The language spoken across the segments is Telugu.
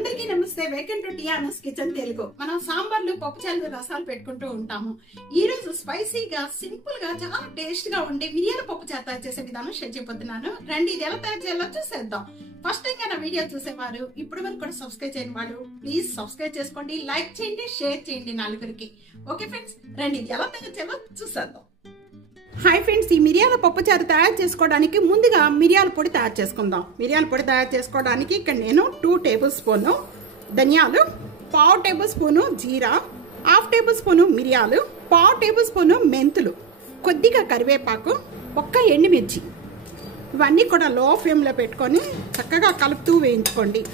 అందరికీ నమస్తే. వెల్కమ్ టు టియానస్ కిచెన్ తెలుగు. మనం సాంబార్లు, పప్పుచారులు, రసాలు పెట్టుకుంటూ ఉంటాము. ఈ రోజు స్పైసీగా, సింపుల్ గా, చాలా టేస్ట్ గా ఉండే మిరియాల పప్పుచారు తయారు చేసే విధానం షేర్ చేయబోతున్నాను. రండి, ఇది ఎలా తయారు చేయాలో చూసేద్దాం. ఫస్ట్ టైం నా వీడియో చూసేవారు, ఇప్పటి వరకు కూడా సబ్స్క్రైబ్ చేయని వాళ్ళు ప్లీజ్ సబ్స్క్రైబ్ చేసుకోండి, లైక్ చేయండి, షేర్ చేయండి నలుగురికి. ఓకే ఫ్రెండ్స్, రండి ఇది ఎలా తయారు చేయాలో చూసేద్దాం. హాయ్ ఫ్రెండ్స్, ఈ మిరియాల పప్పుచారు తయారు చేసుకోవడానికి ముందుగా మిరియాల పొడి తయారు చేసుకుందాం. మిరియాల పొడి తయారు చేసుకోవడానికి ఇక్కడ నేను 2 టేబుల్ స్పూన్ ధనియాలు, 1/2 టేబుల్ స్పూన్ జీరా, 1/2 టేబుల్ స్పూన్ మిరియాలు, 1/2 టేబుల్ స్పూన్ మెంతులు, కొద్దిగా కరివేపాకు, 1 ఎండుమిర్చి, ఇవన్నీ కూడా లో ఫ్లేమ్లో పెట్టుకొని చక్కగా కలుపుతూ వేయించుకోండి.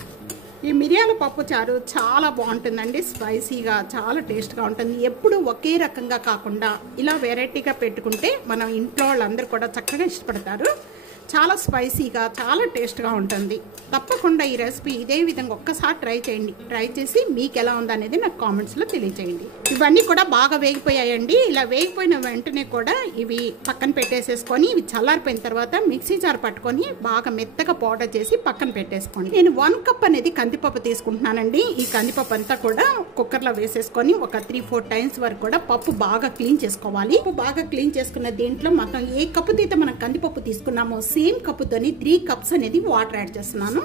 ఈ మిరియాల పప్పుచారు చాలా బాగుంటుందండి. స్పైసీగా చాలా టేస్ట్గా ఉంటుంది. ఎప్పుడు ఒకే రకంగా కాకుండా ఇలా వెరైటీగా పెట్టుకుంటే మనం ఇంట్లో వాళ్ళందరూ కూడా చక్కగా ఇష్టపడతారు. చాలా స్పైసీగా, చాలా టేస్ట్గా ఉంటుంది. తప్పకుండా ఈ రెసిపీ ఇదే విధంగా ఒక్కసారి ట్రై చేయండి. ట్రై చేసి మీకు ఎలా ఉందనేది నాకు కామెంట్స్లో తెలియజేయండి. ఇవన్నీ కూడా బాగా వేగిపోయాయండి. ఇలా వేగిపోయిన వెంటనే కూడా ఇవి పక్కన పెట్టేసేసుకొని ఇవి చల్లారిపోయిన తర్వాత మిక్సీ జార్ పట్టుకొని బాగా మెత్తగా పౌడర్ చేసి పక్కన పెట్టేసుకోండి. నేను 1 కప్ అనేది కందిపప్పు తీసుకుంటున్నానండి. ఈ కందిపప్పు అంతా కూడా కుక్కర్లో వేసేసుకొని ఒక 3-4 టైమ్స్ వరకు కూడా పప్పు బాగా క్లీన్ చేసుకోవాలి. పప్పు బాగా క్లీన్ చేసుకున్న దీంట్లో మొత్తం ఏ కప్పుతో అయితే మనం కందిపప్పు తీసుకున్నామో సేమ్ కప్పుతోని 3 కప్స్ అనేది వాటర్ యాడ్ చేస్తున్నాను.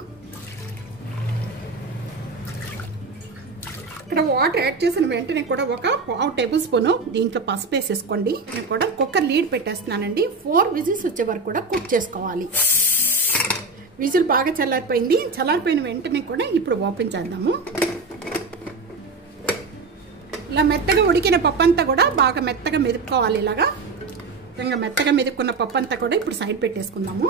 ఇక్కడ వాటర్ యాడ్ చేసిన వెంటనే కూడా ఒక 1/2 టేబుల్ స్పూన్ దీంట్లో పసుపు వేసేసుకోండి. నేను కూడా కుక్కర్ లీడ్ పెట్టేస్తున్నానండి. 4 విజిల్స్ వచ్చే వరకు కూడా కుక్ చేసుకోవాలి. విజిల్ బాగా చల్లారిపోయింది. చల్లారిపోయిన వెంటనే కూడా ఇప్పుడు ఓపెన్ చేద్దాము. ఇలా మెత్తగా ఉడికిన పప్పు అంతా కూడా బాగా మెత్తగా మెదుపుకోవాలి. ఇలాగా మెత్తగా మెదుక్కున్న పప్పు అంతా కూడా ఇప్పుడు సైడ్ పెట్టేసుకుందాము.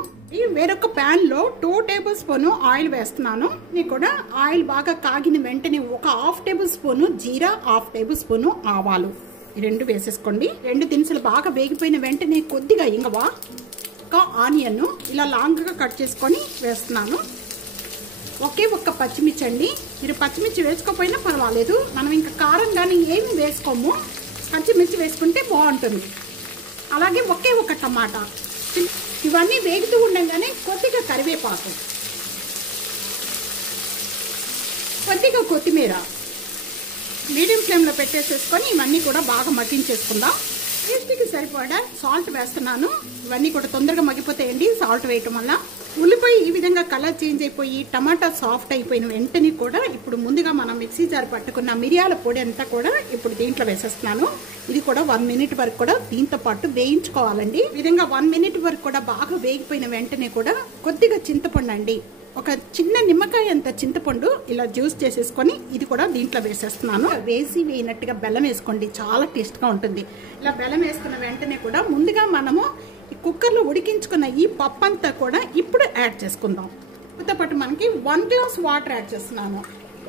వేరొక ప్యాన్ లో 2 టేబుల్ స్పూన్ ఆయిల్ వేస్తున్నాను. నేను కూడా ఆయిల్ బాగా కాగిన వెంటనే ఒక 1/2 టేబుల్ స్పూన్ జీరా, 1/2 టేబుల్ స్పూన్ ఆవాలు, ఈ 2 వేసేసుకోండి. 2 దినుసులు బాగా వేగిపోయిన వెంటనే కొద్దిగా ఇంగవ, ఒక ఆనియన్ ఇలా లాంగ్ గా కట్ చేసుకొని వేస్తున్నాను. ఒకే ఒక్క పచ్చిమిర్చి అండి. మీరు పచ్చిమిర్చి వేసుకోకపోయినా పర్వాలేదు. మనం ఇంకా కారం కానీ ఏమి వేసుకోము, పచ్చిమిర్చి వేసుకుంటే బాగుంటుంది. అలాగే ఒకే ఒక టమాటా. ఇవన్నీ వేగుతూ ఉండగానే కొద్దిగా కరివేపాకు, కొద్దిగా కొత్తిమీర మీడియం ఫ్లేమ్లో పెట్టేసేసుకొని ఇవన్నీ కూడా బాగా మగ్గించేసుకుందాం. టేస్ట్కి సరిపడా సాల్ట్ వేస్తున్నాను. ఇవన్నీ కూడా తొందరగా మగ్గిపోతాయండి సాల్ట్ వేయటం వల్ల. ఉల్లిపాయ ఈ విధంగా కలర్ చేంజ్ అయిపోయి టమాటా సాఫ్ట్ అయిపోయిన వెంటనే కూడా ఇప్పుడు ముందుగా మనం మిక్సీ జార్ పట్టుకున్న మిరియాల పొడి అంతా కూడా ఇప్పుడు దీంట్లో వేసేస్తున్నాను. ఇది కూడా 1 మినిట్ వరకు కూడా దీంతో పాటు వేయించుకోవాలండి. ఈ విధంగా 1 మినిట్ వరకు కూడా బాగా వేగిపోయిన వెంటనే కూడా కొద్దిగా చింతపండు అండి, ఒక చిన్న నిమ్మకాయ అంత చింతపండు ఇలా జ్యూస్ చేసేసుకొని ఇది కూడా దీంట్లో వేసేస్తున్నాను. వేసినట్టుగా బెల్లం వేసుకోండి, చాలా టేస్ట్గా ఉంటుంది. ఇలా బెల్లం వేసుకున్న వెంటనే కూడా ముందుగా మనము కుక్కర్లో ఉడికించుకున్న ఈ పప్పు అంతా కూడా ఇప్పుడు యాడ్ చేసుకుందాం. దాంతో పాటు మనకి 1 గ్లాస్ వాటర్ యాడ్ చేస్తున్నాను.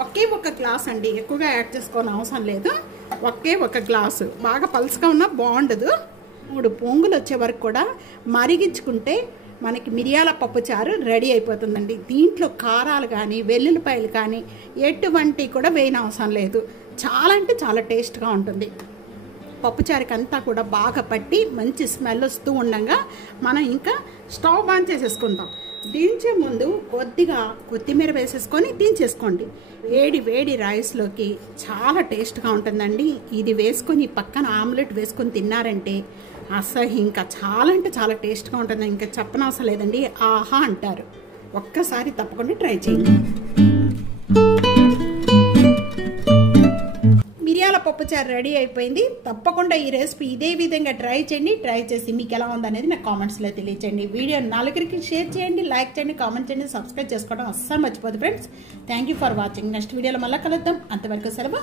ఒకే ఒక గ్లాస్ అండి, ఎక్కువగా యాడ్ చేసుకోవాలని అవసరం లేదు. ఒకే ఒక గ్లాసు, బాగా పలుసుగా ఉన్నా బాగుండదు. 3 పొంగులు వచ్చే వరకు కూడా మరిగించుకుంటే మనకి మిరియాల పప్పుచారు రెడీ అయిపోతుందండి. దీంట్లో కారాలు కానీ వెల్లుల్లిపాయలు కానీ ఎటువంటి కూడా వేయని అవసరం లేదు. చాలా అంటే చాలా టేస్ట్గా ఉంటుంది. పప్పుచారుకి అంతా కూడా బాగా పట్టి మంచి స్మెల్ వస్తూ ఉండగా మనం ఇంకా స్టవ్ ఆన్ చేసేసుకుందాం. దించే ముందు కొద్దిగా కొత్తిమీర వేసేసుకొని దించేసుకోండి. వేడి వేడి రైస్లోకి చాలా టేస్ట్గా ఉంటుందండి. ఇది వేసుకొని పక్కన ఆమ్లెట్ వేసుకొని తిన్నారంటే అసలు ఇంకా చాలా అంటే చాలా టేస్ట్గా ఉంటుంది. ఇంకా చెప్పనవసరం లేదండి, ఆహా అంటారు. ఒక్కసారి తప్పకుండా ట్రై చేయండి. మిరియాల పప్పుచారు రెడీ అయిపోయింది. తప్పకుండా ఈ రెసిపీ ఇదే విధంగా ట్రై చేయండి. ట్రై చేసి మీకు ఎలా ఉందనేది నాకు కామెంట్స్లో తెలియచేయండి. వీడియో నలుగురికి షేర్ చేయండి, లైక్ చేయండి, కామెంట్ చేయండి, సబ్స్క్రైబ్ చేసుకోవడం అస్సలు మర్చిపోదు friends. Thank you for watching. Next వీడియోలో మళ్ళీ కలుద్దాం. అంతవరకు సెలవు.